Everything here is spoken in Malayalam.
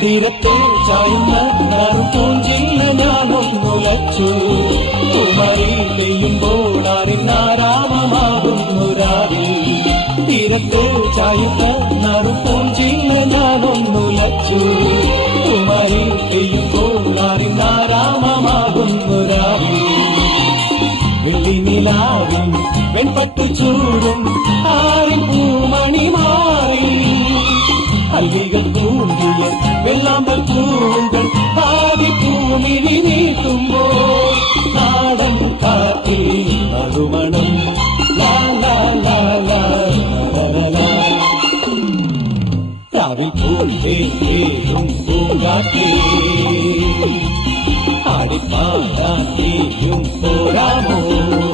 തീരത്തെ ചായുന്ന പൂഞ്ചില്ല ഞാനൊന്നുലച്ചു കുമരി പെയ്യുമ്പോൾ ആരാമമാകുന്നു രാവിൽ തീരത്തെ ചായുന്ന പൂഞ്ചില്ല ഞാനൊന്നുലച്ചു കുമരി പെയ്യുമ്പോൾ ആരാമമാകുന്നു രാവിൽ വെള്ളിനിലാവിൻ വെൺപട്ടു ചൂടും ആരിൻ പൂമണി മാറി കല്ലികൾ തൂങ്ങിയ വെള്ളാമ്പൽ പൂവുകൾ പാതി പൂമിഴി നീട്ടുമ്പോൾ നാടൻ കാറ്റിൽ നറുമണം രാവിൽ പൂന്തേരും പൂങ്കാറ്റേ ആടിപ്പാടാ പോരാമോ